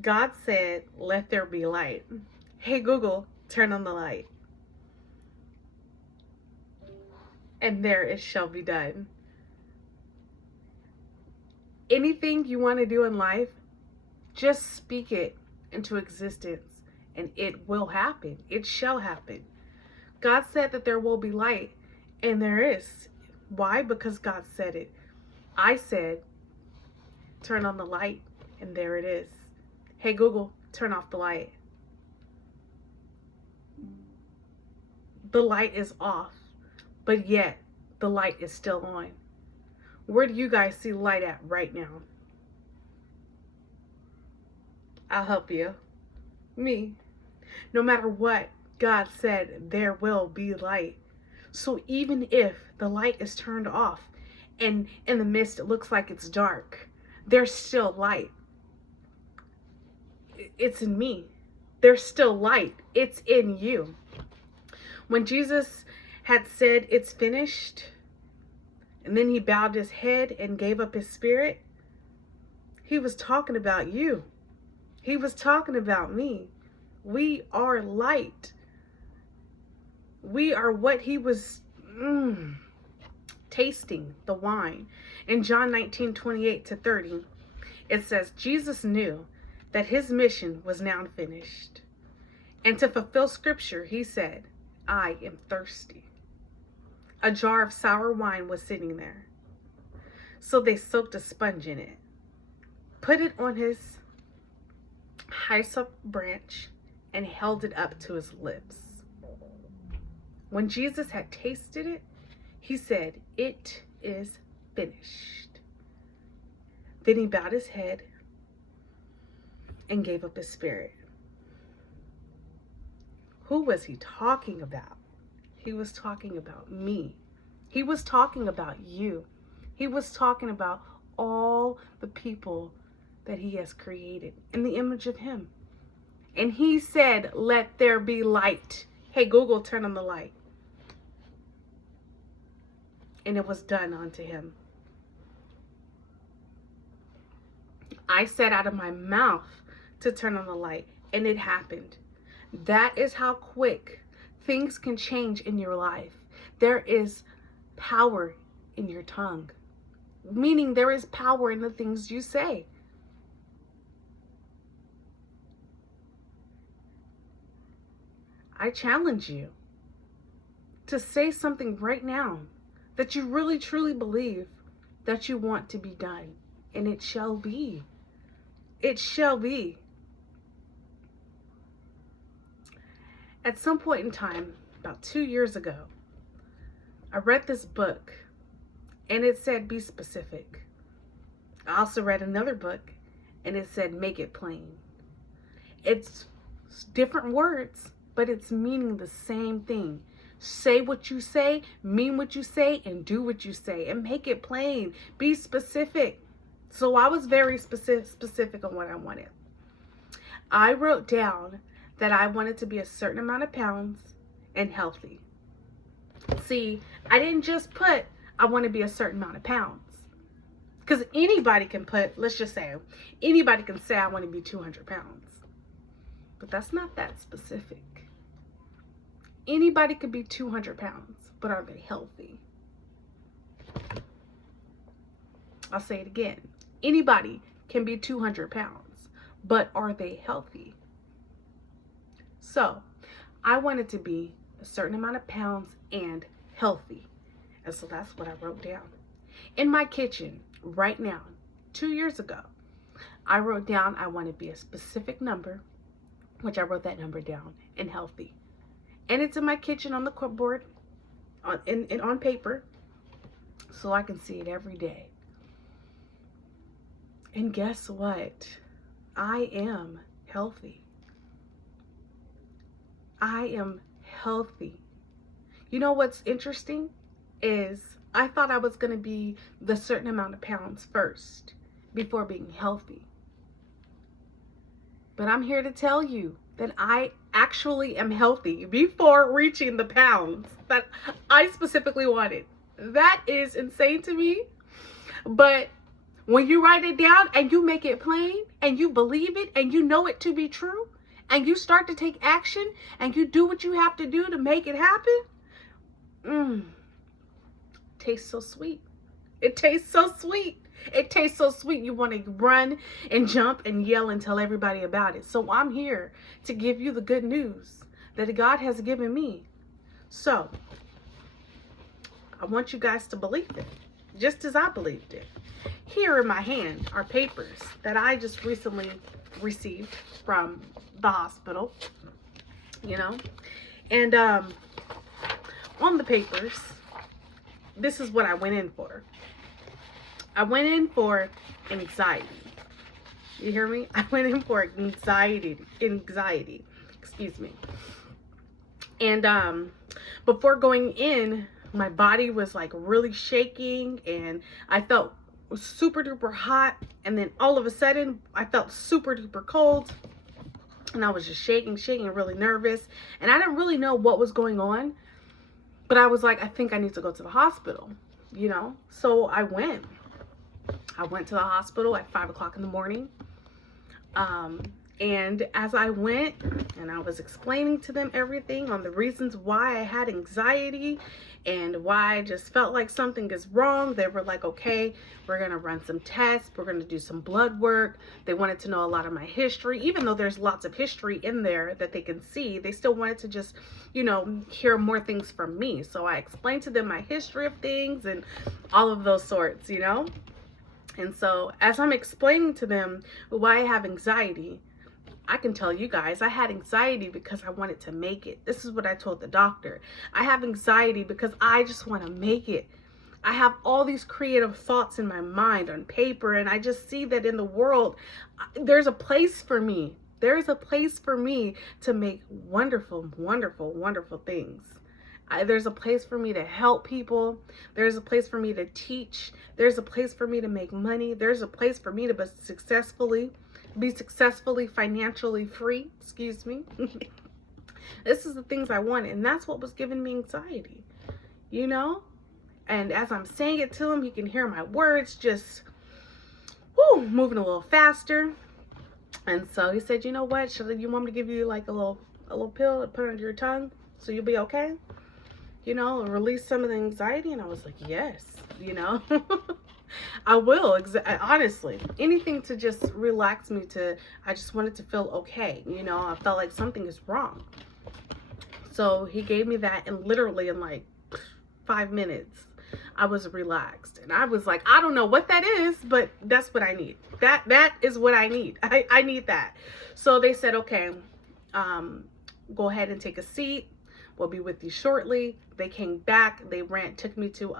God said, let there be light. Hey Google, turn on the light. And there it shall be done. Anything you want to do in life, just speak it into existence and it will happen. It shall happen. God said that there will be light, and there is. Why? Because God said it. I said, turn on the light, and there it is. Hey Google, turn off the light. The light is off, but yet the light is still on. Where do you guys see light at right now? I'll help you. Me. No matter what, God said there will be light. So even if the light is turned off and in the midst it looks like it's dark, there's still light. It's in me. There's still light. It's in you. When Jesus had said it's finished, and then he bowed his head and gave up his spirit, he was talking about you. He was talking about me. We are light. We are what he was tasting, the wine. In John 19:28-30, it says, Jesus knew that his mission was now finished. And to fulfill scripture, he said, I am thirsty. A jar of sour wine was sitting there. So they soaked a sponge in it, put it on his hyssop branch, and held it up to his lips. When Jesus had tasted it, he said, it is finished. Then he bowed his head and gave up his spirit. Who was he talking about? He was talking about me. He was talking about you. He was talking about all the people that he has created in the image of him. And he said, let there be light. Hey, Google, turn on the light. And it was done unto him. I said out of my mouth to turn on the light, and it happened. That is how quick things can change in your life. There is power in your tongue, meaning there is power in the things you say. I challenge you to say something right now that you really truly believe that you want to be done, and it shall be. It shall be. At some point in time, about 2 years ago, I read this book, and it said, be specific. I also read another book, and it said, make it plain. It's different words, but it's meaning the same thing. Say what you say, mean what you say, and do what you say, and make it plain. Be specific. So I was very specific on what I wanted. I wrote down that I wanted to be a certain amount of pounds and healthy. See, I didn't just put, I want to be a certain amount of pounds. Because anybody can put, let's just say, anybody can say I want to be 200 pounds. But that's not that specific. Anybody could be 200 pounds, but are they healthy? I'll say it again. Anybody can be 200 pounds, but are they healthy? So I wanted to be a certain amount of pounds and healthy. And so that's what I wrote down. In my kitchen right now, 2 years ago, I wrote down I want to be a specific number, which I wrote that number down, and healthy. And it's in my kitchen on the cupboard, on paper, so I can see it every day. And guess what? I am healthy. I am healthy. You know what's interesting is I thought I was going to be the certain amount of pounds first before being healthy. But I'm here to tell you that I actually am healthy before reaching the pounds that I specifically wanted. That is insane to me. But When you write it down and you make it plain and you believe it and you know it to be true and you start to take action and you do what you have to do to make it happen, tastes so sweet. It tastes so sweet. It tastes so sweet. You want to run and jump and yell and tell everybody about it. So I'm here to give you the good news that God has given me. So I want you guys to believe it, just as I believed it. Here in my hand are papers that I just recently received from the hospital, you know, and on the papers, this is what I went in for. I went in for anxiety. You hear me? I went in for anxiety, excuse me. And before going in, my body was like really shaking and I felt super duper hot, and then all of a sudden I felt super duper cold, and I was just shaking, really nervous, and I didn't really know what was going on, but I was like, I think I need to go to the hospital, you know. So I went to the hospital at 5 o'clock in the morning. And as I went and I was explaining to them everything on the reasons why I had anxiety and why I just felt like something is wrong, they were like, okay, we're going to run some tests. We're going to do some blood work. They wanted to know a lot of my history. Even though there's lots of history in there that they can see, they still wanted to just, you know, hear more things from me. So I explained to them my history of things and all of those sorts, you know. And so as I'm explaining to them why I have anxiety, I can tell you guys, I had anxiety because I wanted to make it. This is what I told the doctor. I have anxiety because I just want to make it. I have all these creative thoughts in my mind on paper, and I just see that in the world, there's a place for me. There's a place for me to make wonderful, wonderful, wonderful things. There's a place for me to help people. There's a place for me to teach. There's a place for me to make money. There's a place for me to be successfully financially free. Excuse me. This is the things I wanted, and that's what was giving me anxiety, you know. And as I'm saying it to him, he can hear my words just moving a little faster. And so he said, you know what, you want me to give you like a little pill to put under your tongue so you'll be okay, you know, and release some of the anxiety? And I was like, yes, you know. I will, honestly, anything to just relax me, I just wanted to feel okay, you know. I felt like something is wrong. So he gave me that, and literally in like 5 minutes, I was relaxed. And I was like, I don't know what that is, but that's what I need. That is what I need. I need that. So they said, okay, go ahead and take a seat. We'll be with you shortly. They came back. They took me to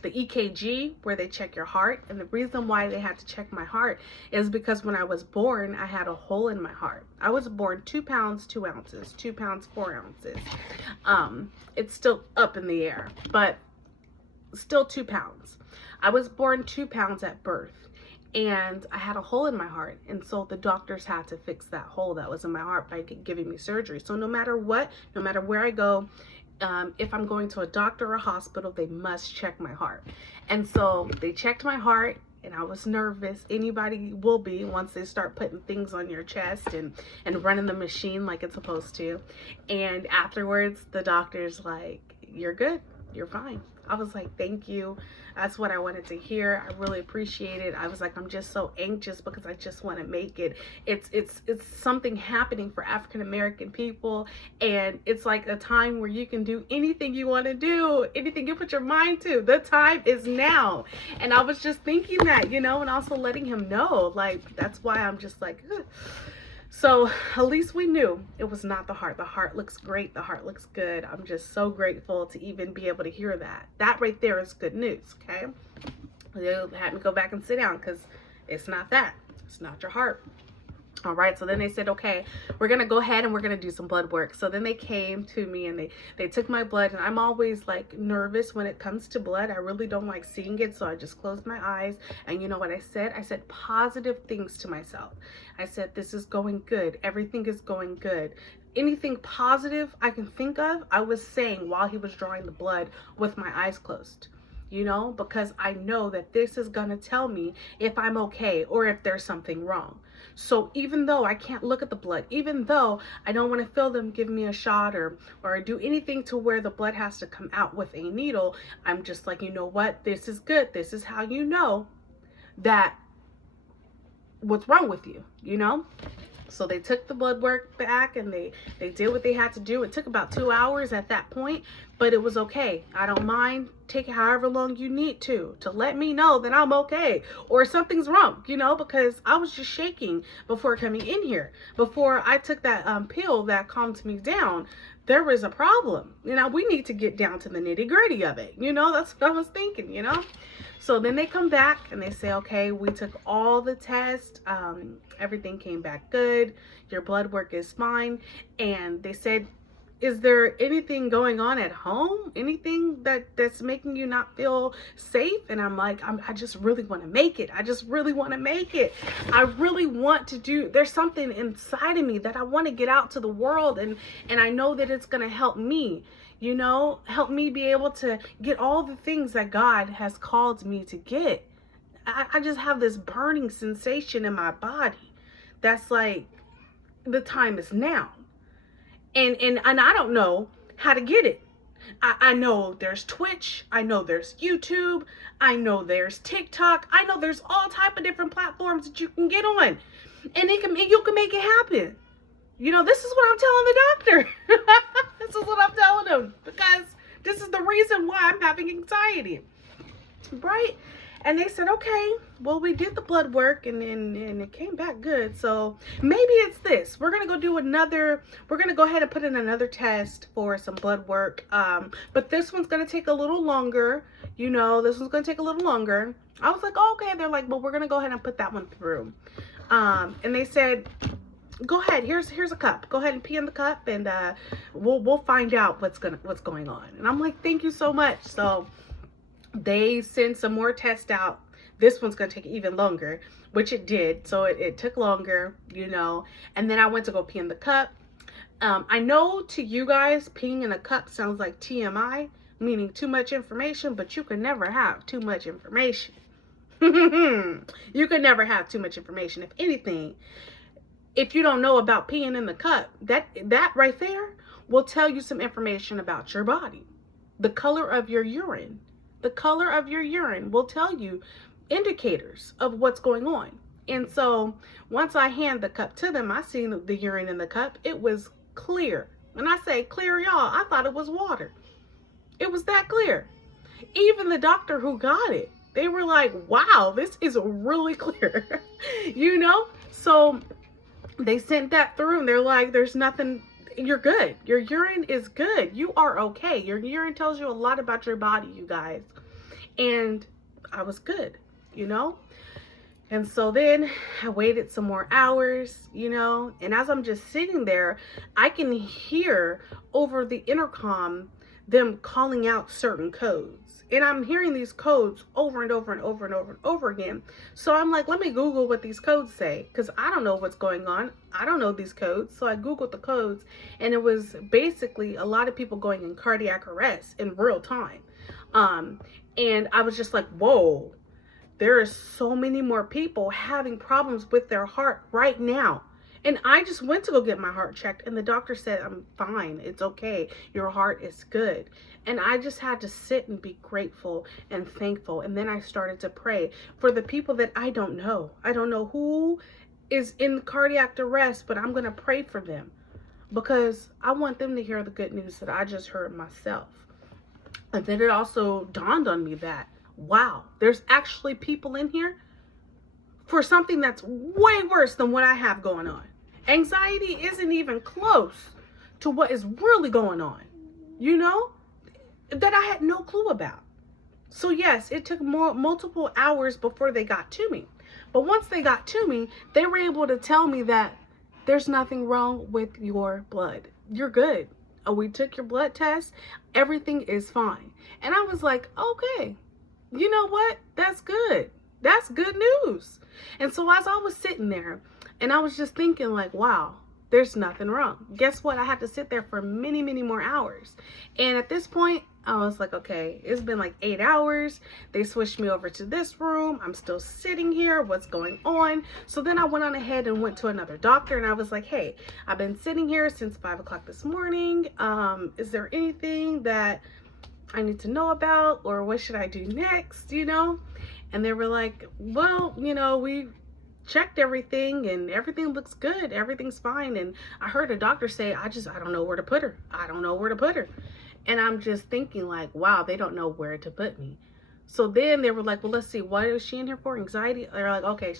the EKG, where they check your heart. And the reason why they had to check my heart is because when I was born, I had a hole in my heart. I was born 2 pounds 2 ounces, 2 pounds 4 ounces. It's still up in the air, but still 2 pounds. I was born 2 pounds at birth, and I had a hole in my heart, and so the doctors had to fix that hole that was in my heart by giving me surgery. So no matter what, no matter where I go, if I'm going to a doctor or a hospital, they must check my heart. And so they checked my heart, and I was nervous. Anybody will be once they start putting things on your chest and running the machine like it's supposed to. And afterwards, the doctor's like, you're good, you're fine. I was like, thank you. That's what I wanted to hear. I really appreciate it. I was like, I'm just so anxious because I just want to make it. It's something happening for African American people, and it's like a time where you can do anything you want to do, anything you put your mind to. The time is now. And I was just thinking that, you know, and also letting him know, like, that's why I'm just like, ugh. So at least we knew it was not the heart. The heart looks great. The heart looks good. I'm just so grateful to even be able to hear that. That right there is good news, okay? They had me go back and sit down because it's not that. It's not your heart. All right, so then they said, okay, we're going to go ahead and we're going to do some blood work. So then they came to me and they took my blood, and I'm always like nervous when it comes to blood. I really don't like seeing it, so I just closed my eyes. And you know what I said? I said positive things to myself. I said, this is going good. Everything is going good. Anything positive I can think of, I was saying while he was drawing the blood with my eyes closed. you know, because I know that this is going to tell me if I'm okay or if there's something wrong. So even though I can't look at the blood, even though I don't want to feel them give me a shot or do anything to where the blood has to come out with a needle, I'm just like, you know what? This is good. This is how you know that what's wrong with you, you know? So they took the blood work back and they did what they had to do. It took about 2 hours at that point, but it was okay. I don't mind. Take however long you need to let me know that I'm okay or something's wrong, you know, because I was just shaking before coming in here. Before I took that pill that calmed me down, there was a problem. You know, we need to get down to the nitty gritty of it. You know, that's what I was thinking, you know. So then they come back and they say, okay, we took all the tests. Everything came back good. Your blood work is fine. And they said, is there anything going on at home? Anything that's making you not feel safe? And I'm like, I just really want to make it. I just really want to make it. I really want to do, there's something inside of me that I want to get out to the world. And I know that it's going to help me, you know, help me be able to get all the things that God has called me to get. I just have this burning sensation in my body that's like, the time is now. And I don't know how to get it. I know there's Twitch. I know there's YouTube. I know there's TikTok. I know there's all type of different platforms that you can get on. And you can make it happen. You know, this is what I'm telling the doctor. This is what I'm telling him. Because this is the reason why I'm having anxiety. Right? And they said, okay, well, we did the blood work and it came back good. So maybe it's this. We're going to go ahead and put in another test for some blood work. But this one's going to take a little longer. You know, this one's going to take a little longer. I was like, oh, okay. They're like, well, we're going to go ahead and put that one through. And they said, go ahead. Here's a cup. Go ahead and pee in the cup and we'll find out what's going on. And I'm like, thank you so much. So they send some more tests out. This one's going to take even longer, which it did. So it took longer, you know. And then I went to go pee in the cup. I know to you guys, peeing in a cup sounds like TMI, meaning too much information, but you can never have too much information. You can never have too much information. If anything, if you don't know about peeing in the cup, that right there will tell you some information about your body. The color of your urine. The color of your urine will tell you indicators of what's going on. And so once I hand the cup to them, I seen the urine in the cup. It was clear. When I say clear, y'all, I thought it was water. It was that clear. Even the doctor who got it, they were like, wow, this is really clear. You know? So they sent that through and they're like, there's nothing. You're good. Your urine is good. You are okay. Your urine tells you a lot about your body, you guys. And I was good, you know? And so then I waited some more hours, you know? And as I'm just sitting there, I can hear over the intercom them calling out certain codes. And I'm hearing these codes over and over and over and over and over again. So I'm like, let me Google what these codes say, because I don't know what's going on. I don't know these codes. So I Googled the codes, and it was basically a lot of people going in cardiac arrest in real time. And I was just like, whoa, there are so many more people having problems with their heart right now. And I just went to go get my heart checked, and the doctor said, I'm fine. It's okay. Your heart is good. And I just had to sit and be grateful and thankful. And then I started to pray for the people that I don't know. I don't know who is in cardiac arrest, but I'm going to pray for them because I want them to hear the good news that I just heard myself. And then it also dawned on me that, wow, there's actually people in here for something that's way worse than what I have going on. Anxiety isn't even close to what is really going on, you know, that I had no clue about. So yes, it took multiple hours before they got to me. But once they got to me, they were able to tell me that there's nothing wrong with your blood. You're good. We took your blood test. Everything is fine. And I was like, okay, you know what? That's good. That's good news. And so as I was sitting there and I was just thinking like, wow, There's nothing wrong. Guess what? I had to sit there for many, many more hours. And at this point, I was like, okay, it's been like 8 hours. They switched me over to this room. I'm still sitting here. What's going on? So then I went on ahead and went to another doctor, and I was like, hey, I've been sitting here since 5 o'clock this morning. Is there anything that I need to know about, or what should I do next, you know? And they were like, well, you know, we checked everything and everything looks good. Everything's fine. And I heard a doctor say, I don't know where to put her. I don't know where to put her. And I'm just thinking like, wow, they don't know where to put me. So then they were like, well, let's see, what is she in here for? Anxiety? They're like, okay,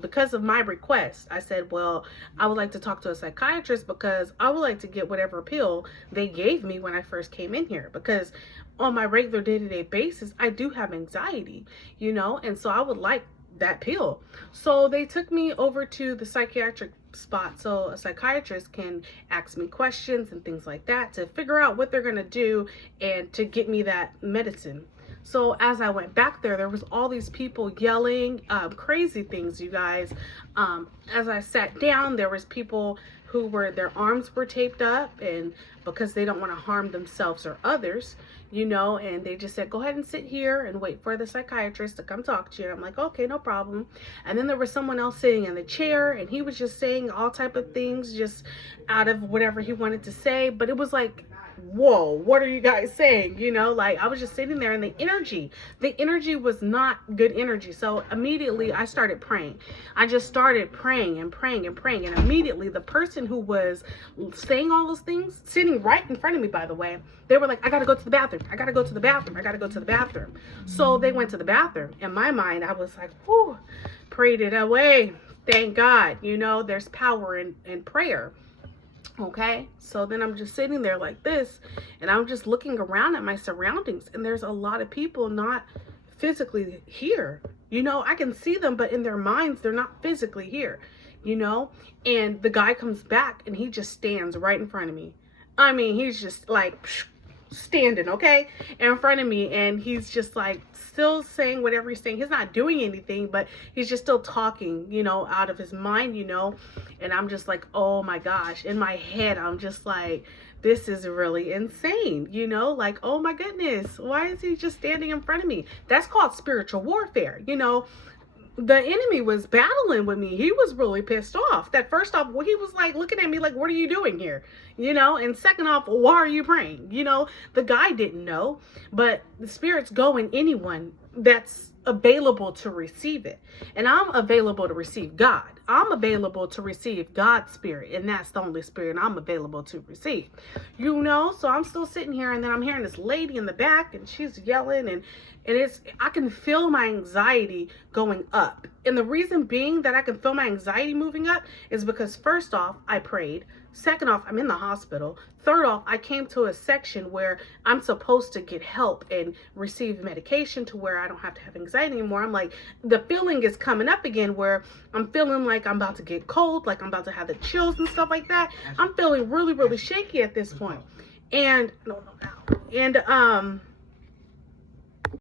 because of my request, I said, well, I would like to talk to a psychiatrist because I would like to get whatever pill they gave me when I first came in here, because on my regular day-to-day basis, I do have anxiety, you know, and so I would like that pill. So they took me over to the psychiatric spot so a psychiatrist can ask me questions and things like that to figure out what they're going to do and to get me that medicine. So as I went back there was all these people yelling crazy things, you guys. As I sat down, there was people who their arms were taped up, and because they don't want to harm themselves or others, you know, and they just said, go ahead and sit here and wait for the psychiatrist to come talk to you. I'm like, okay, no problem. And then there was someone else sitting in the chair, and he was just saying all type of things just out of whatever he wanted to say. But it was like, whoa, what are you guys saying? You know, like I was just sitting there, and the energy was not good energy. So immediately I started praying. I just started praying and praying and praying. And immediately the person who was saying all those things, sitting right in front of me, by the way, they were like, I gotta go to the bathroom. I gotta go to the bathroom. I gotta go to the bathroom. So they went to the bathroom. In my mind, I was like, whew, prayed it away. Thank God. You know, there's power in prayer. Okay, so then I'm just sitting there like this, and I'm just looking around at my surroundings, and there's a lot of people not physically here. You know, I can see them, but in their minds, they're not physically here, you know? And the guy comes back, and he just stands right in front of me. I mean, he's just like standing, okay, in front of me, and he's just like still saying whatever he's saying. He's not doing anything, but he's just still talking, you know, out of his mind, you know. And I'm just like, oh my gosh, in my head I'm just like, this is really insane, you know, like, oh my goodness, why is he just standing in front of me? That's called spiritual warfare, you know. The enemy was battling with me. He was really pissed off. That first off, he was like looking at me like, what are you doing here? You know, and second off, why are you praying? You know, the guy didn't know, but the spirits go in anyone that's available to receive it. And I'm available to receive God. I'm available to receive God's spirit, and that's the only spirit I'm available to receive, you know. So I'm still sitting here, and then I'm hearing this lady in the back, and she's yelling, and I can feel my anxiety going up. And the reason being that I can feel my anxiety moving up is because first off, I prayed. Second off, I'm in the hospital. Third off, I came to a section where I'm supposed to get help and receive medication to where I don't have to have anxiety anymore. I'm like, the feeling is coming up again where I'm feeling like I'm about to get cold, like I'm about to have the chills and stuff like that. I'm feeling really, really shaky at this point. And,